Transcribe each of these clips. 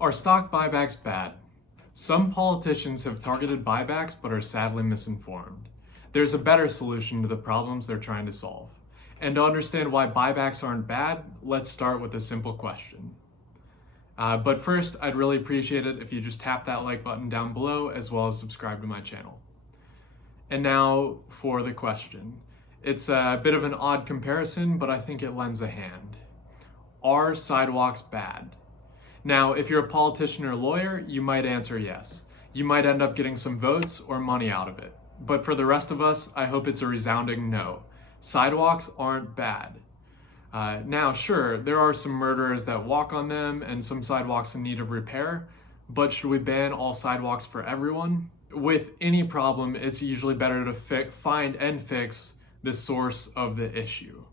Are stock buybacks bad? Some politicians have targeted buybacks but are sadly misinformed. There's a better solution to the problems they're trying to solve. And to understand why buybacks aren't bad, let's start with a simple question. But first, I'd really appreciate it if you just tap that like button down below as well as subscribe to my channel. And now for the question. It's a bit of an odd comparison, but I think it lends a hand. Are sidewalks bad? Now, if you're a politician or lawyer, you might answer yes. You might end up getting some votes or money out of it. But for the rest of us, I hope it's a resounding no. Sidewalks aren't bad. Now, sure, there are some murderers that walk on them and some sidewalks in need of repair, but should we ban all sidewalks for everyone? With any problem, it's usually better to find and fix the source of the issue.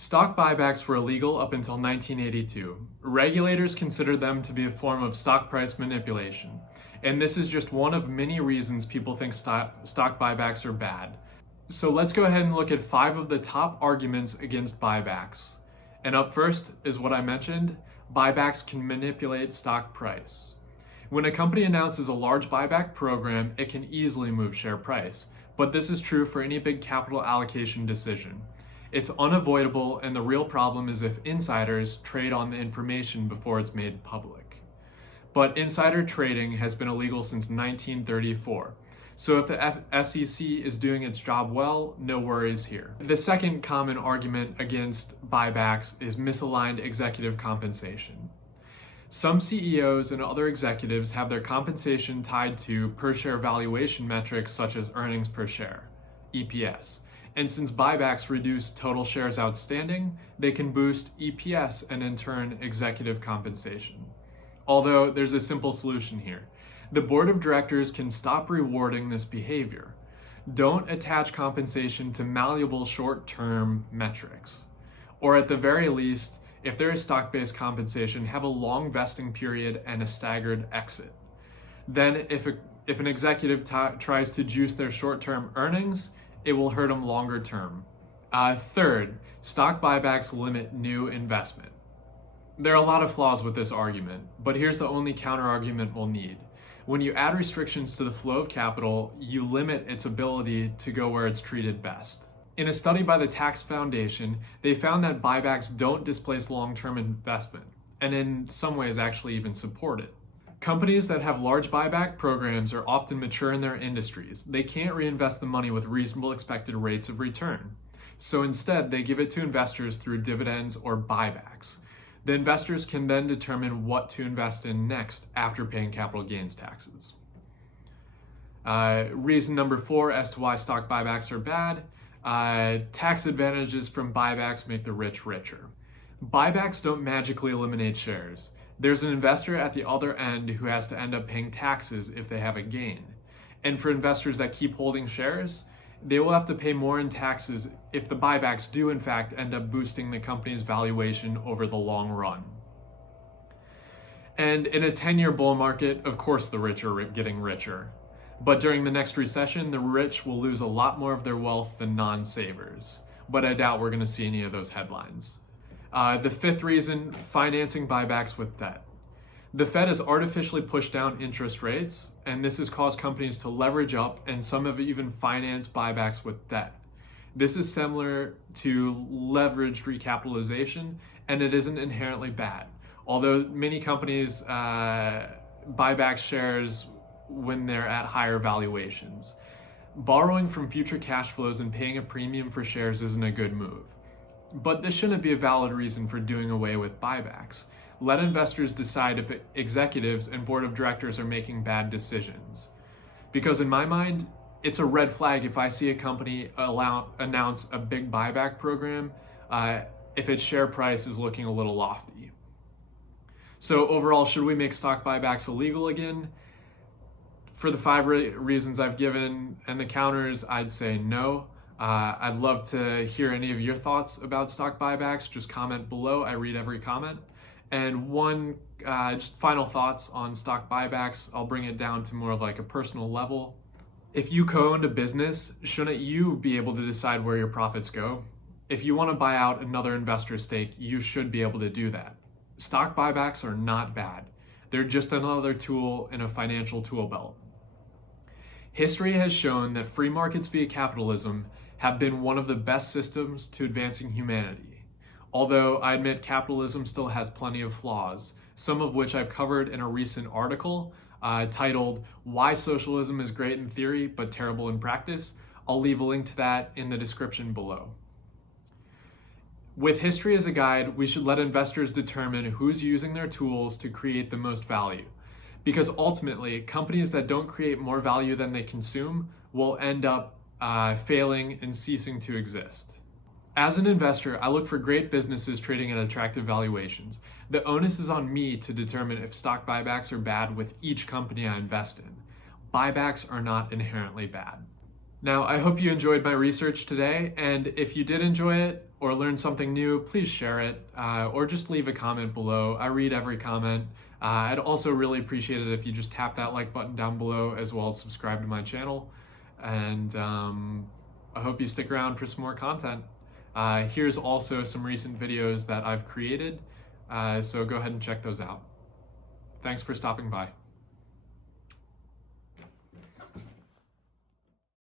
Stock buybacks were illegal up until 1982. Regulators considered them to be a form of stock price manipulation. And this is just one of many reasons people think stock buybacks are bad. So let's go ahead and look at 5 of the top arguments against buybacks. And up first is what I mentioned, buybacks can manipulate stock price. When a company announces a large buyback program, it can easily move share price. But this is true for any big capital allocation decision. It's unavoidable, and the real problem is if insiders trade on the information before it's made public. But insider trading has been illegal since 1934. So if the SEC is doing its job well, no worries here. The second common argument against buybacks is misaligned executive compensation. Some CEOs and other executives have their compensation tied to per-share valuation metrics such as earnings per share, EPS. And since buybacks reduce total shares outstanding, they can boost EPS and in turn executive compensation. Although there's a simple solution here. The board of directors can stop rewarding this behavior. Don't attach compensation to malleable short-term metrics. Or at the very least, if there is stock-based compensation, have a long vesting period and a staggered exit. Then if an executive tries to juice their short-term earnings, it will hurt them longer term. Third, stock buybacks limit new investment. There are a lot of flaws with this argument, but here's the only counter-argument we'll need. When you add restrictions to the flow of capital, you limit its ability to go where it's treated best. In a study by the Tax Foundation, they found that buybacks don't displace long-term investment, and in some ways actually even support it. Companies that have large buyback programs are often mature in their industries. They can't reinvest the money with reasonable expected rates of return. So instead, they give it to investors through dividends or buybacks. The investors can then determine what to invest in next after paying capital gains taxes. Reason number 4 as to why stock buybacks are bad, tax advantages from buybacks make the rich richer. Buybacks don't magically eliminate shares. There's an investor at the other end who has to end up paying taxes if they have a gain. And for investors that keep holding shares, they will have to pay more in taxes if the buybacks do in fact end up boosting the company's valuation over the long run. And in a 10-year bull market, of course the rich are getting richer. But during the next recession, the rich will lose a lot more of their wealth than non-savers. But I doubt we're going to see any of those headlines. The 5th reason, financing buybacks with debt. The Fed has artificially pushed down interest rates, and this has caused companies to leverage up, and some have even financed buybacks with debt. This is similar to leveraged recapitalization, and it isn't inherently bad. Although many companies buy back shares when they're at higher valuations. Borrowing from future cash flows and paying a premium for shares isn't a good move. But this shouldn't be a valid reason for doing away with buybacks. Let investors decide if executives and board of directors are making bad decisions. Because in my mind, it's a red flag if I see a company announce a big buyback program if its share price is looking a little lofty. So overall, should we make stock buybacks illegal again? For the 5 reasons I've given and the counters, I'd say no. I'd love to hear any of your thoughts about stock buybacks. Just comment below. I read every comment. And just final thoughts on stock buybacks. I'll bring it down to more of like a personal level. If you co-owned a business, shouldn't you be able to decide where your profits go? If you want to buy out another investor's stake, you should be able to do that. Stock buybacks are not bad. They're just another tool in a financial tool belt. History has shown that free markets via capitalism have been one of the best systems to advancing humanity. Although I admit capitalism still has plenty of flaws, some of which I've covered in a recent article titled "Why Socialism is Great in Theory but Terrible in Practice." I'll leave a link to that in the description below. With history as a guide, we should let investors determine who's using their tools to create the most value. Because ultimately, companies that don't create more value than they consume will end up failing and ceasing to exist. As an investor, I look for great businesses trading at attractive valuations. The onus is on me to determine if stock buybacks are bad with each company I invest in. Buybacks are not inherently bad. Now, I hope you enjoyed my research today, and if you did enjoy it or learn something new, please share it or just leave a comment below. I read every comment. I'd also really appreciate it if you just tap that like button down below as well as subscribe to my channel. And I hope you stick around for some more content. Here's also some recent videos that I've created, so go ahead and check those out. Thanks for stopping by.